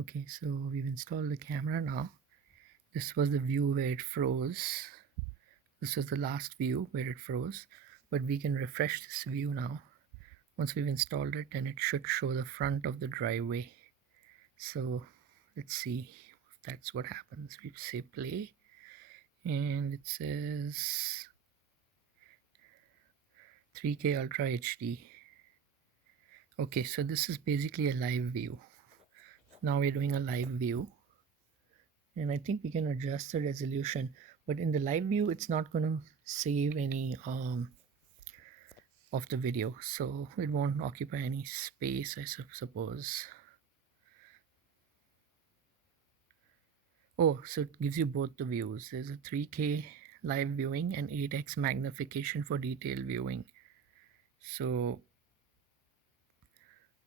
Okay, so we've installed the camera now. This was the view where it froze. This was the last view where it froze, but we can refresh this view now. Once we've installed it, and it should show the front of the driveway. So let's see if that's what happens. We say play, and it says 3K Ultra HD. Okay, so this is basically a live view. Now we're doing a live view, and I think we can adjust the resolution, but in the live view it's not going to save any of the video, so it won't occupy any space, I suppose. Oh, so it gives you both the views. There's a 3K live viewing and 8x magnification for detailed viewing. So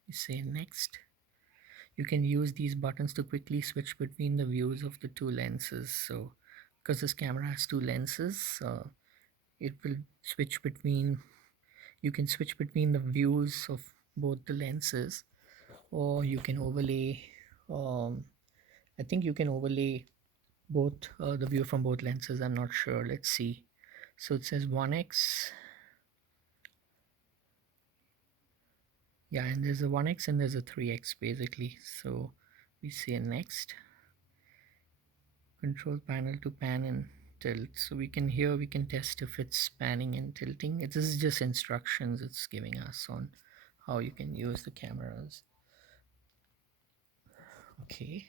you say next. You can use these buttons to quickly switch between the views of the two lenses. So because this camera has two lenses, it will switch between, you can switch between the views of both the lenses, or you can overlay, I think you can overlay both the view from both lenses. I'm not sure. Let's see. So it says 1x. Yeah, and there's a 1x and there's a 3x basically. So we say next. Control panel to pan and tilt. So we can, here we can test if it's panning and tilting. This is just instructions it's giving us on how you can use the cameras. Okay,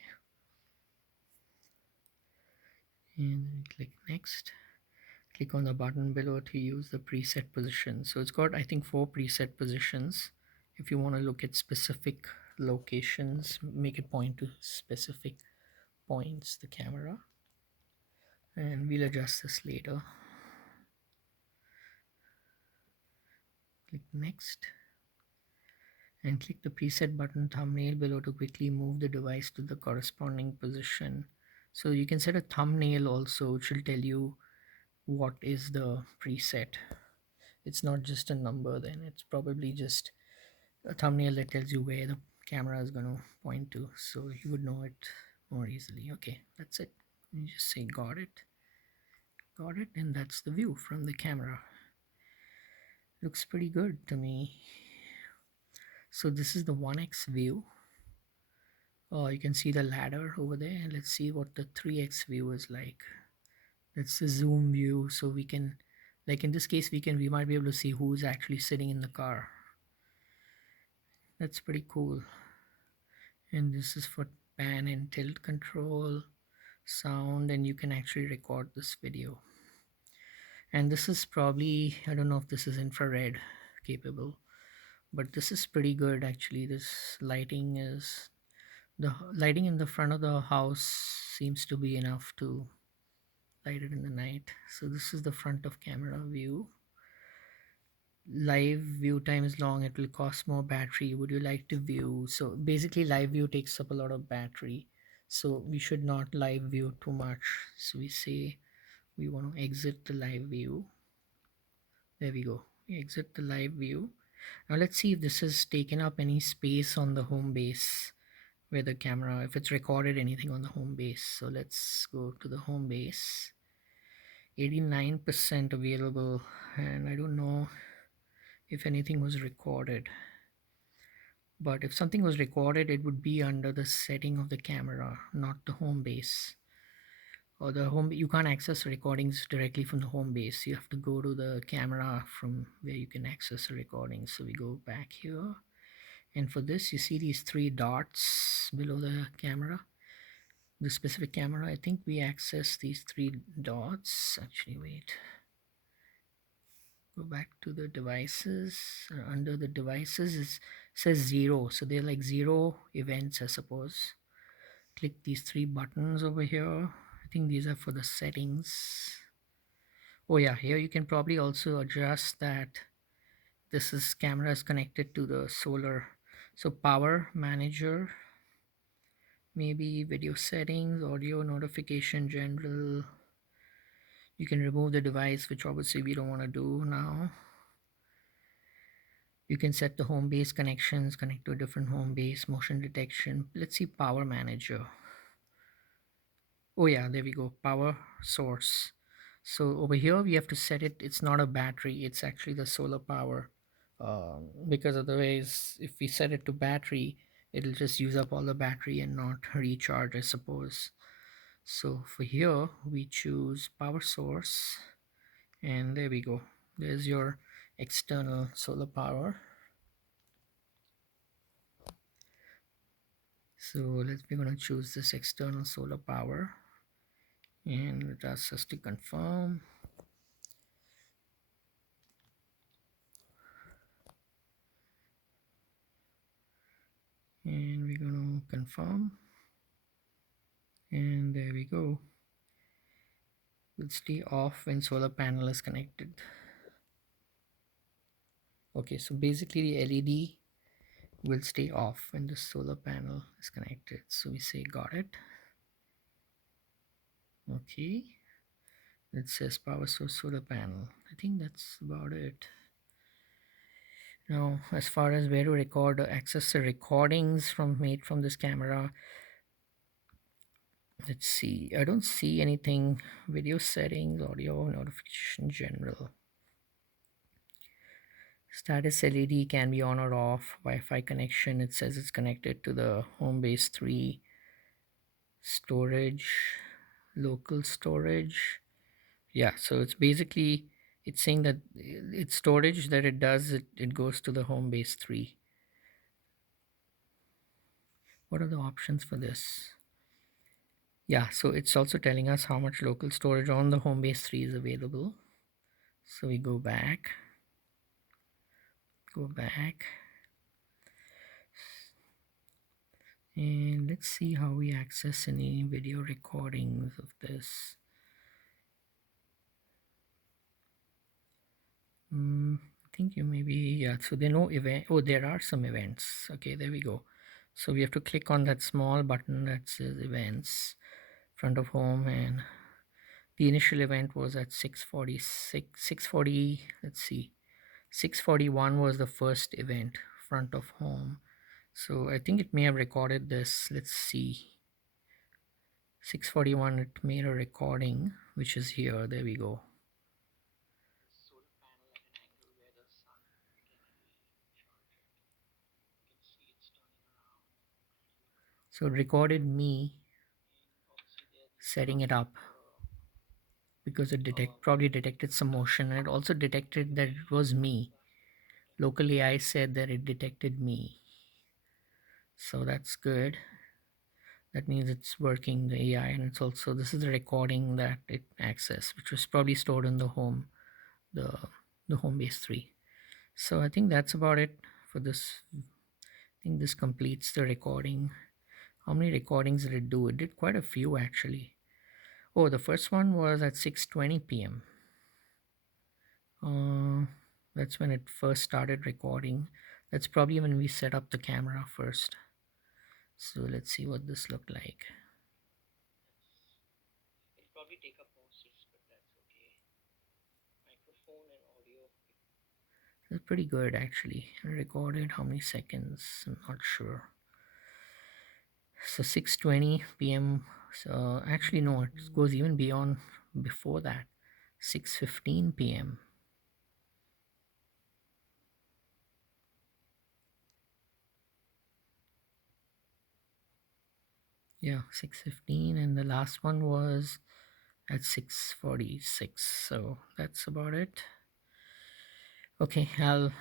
and then click next. Click on the button below to use the preset position. So it's got, I think, 4 preset positions. If you want to look at specific locations, make it point to specific points, the camera, and we'll adjust this later. Click next, and click the preset button thumbnail below to quickly move the device to the corresponding position. So you can set a thumbnail also, which will tell you what is the preset. It's not just a number, then it's probably just a thumbnail that tells you where the camera is going to point to, so you would know it more easily. Okay, that's it. You just say got it, and that's the view from the camera. Looks pretty good to me. So this is the 1x view. You can see the ladder over there. Let's see what the 3x view is like. That's the zoom view, so we can, like in this case, we might be able to see who's actually sitting in the car. That's pretty cool. And this is for pan and tilt control, sound, and you can actually record this video. And this is probably, I don't know if this is infrared capable, but this is pretty good actually. This lighting is, the lighting in the front of the house seems to be enough to light it in the night. So this is the front of camera view. Live view time is long, it will cost more battery. Would you like to view? So basically live view takes up a lot of battery, so we should not live view too much. So we say we want to exit the live view. There we go, we exit the live view. Now let's see if this has taken up any space on the home base, where the camera, if it's recorded anything on the home base. So let's go to the home base. 89% available, and I don't know if anything was recorded, but if something was recorded it would be under the setting of the camera, not the home base. Or the home, you can't access recordings directly from the home base, you have to go to the camera from where you can access the recordings. So we go back here, and for this you see these 3 dots below the camera, the specific camera. I think we access these 3 dots. Actually, wait, go back to the devices. Under the devices it says 0, so they're like 0 events, I suppose. Click these 3 buttons over here. I think these are for the settings. Oh yeah, here you can probably also adjust that this is camera is connected to the solar. So power manager, maybe video settings, audio notification, general. You can remove the device, which obviously we don't want to do now. You can set the home base connections, connect to a different home base, motion detection. Let's see power manager. Oh yeah, there we go. Power source. So over here we have to set it. It's not a battery. It's actually the solar power. Because otherwise, if we set it to battery, it'll just use up all the battery and not recharge, I suppose. So for here, we choose power source, and there we go. There's your external solar power. So we're gonna choose this external solar power, and it asks us to confirm. And we're gonna confirm, and there we go. Will stay off when solar panel is connected. Okay, so basically the LED will stay off when the solar panel is connected. So we say got it. Okay, it says power source solar panel. I think that's about it. Now, as far as where to record or access the recordings from made from this camera, let's see. I don't see anything. Video settings, audio, notification, general. Status LED can be on or off. Wi-Fi connection, it says it's connected to the home base 3. Storage, local storage. Yeah, so it's basically, it's saying that it's storage that it does, it goes to the home base 3. What are the options for this? Yeah, so it's also telling us how much local storage on the home base 3 is available. So we go back, and let's see how we access any video recordings of this. I think you maybe, yeah, so there are no event. Oh, there are some events. Okay, there we go. So we have to click on that small button that says events, front of home, and the initial event was at 6:46, 6:40. Let's see, 6:41 was the first event, front of home. So I think it may have recorded this. Let's see, 6:41. It made a recording, which is here. There we go. So it recorded me setting it up, because it probably detected some motion, and it also detected that it was me. Locally I said that it detected me, so that's good. That means it's working, the AI. And it's also, this is the recording that it accessed, which was probably stored in the home, the home base 3. So I think that's about it for this. I think this completes the recording. How many recordings did it do? It did quite a few actually. Oh, the first one was at 6:20 p.m. That's when it first started recording. That's probably when we set up the camera first. So let's see what this looked like. It'll probably take up more seats, but that's okay. Microphone and audio. That's pretty good actually. I recorded how many seconds? I'm not sure. So 6:20 p.m. So actually no, it goes even beyond before that. 6:15 p.m. Yeah, 6:15, and the last one was at 6:46. So that's about it. Okay, I'll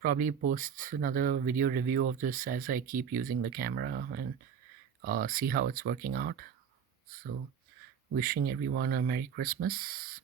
probably post another video review of this as I keep using the camera and see how it's working out. So wishing everyone a Merry Christmas.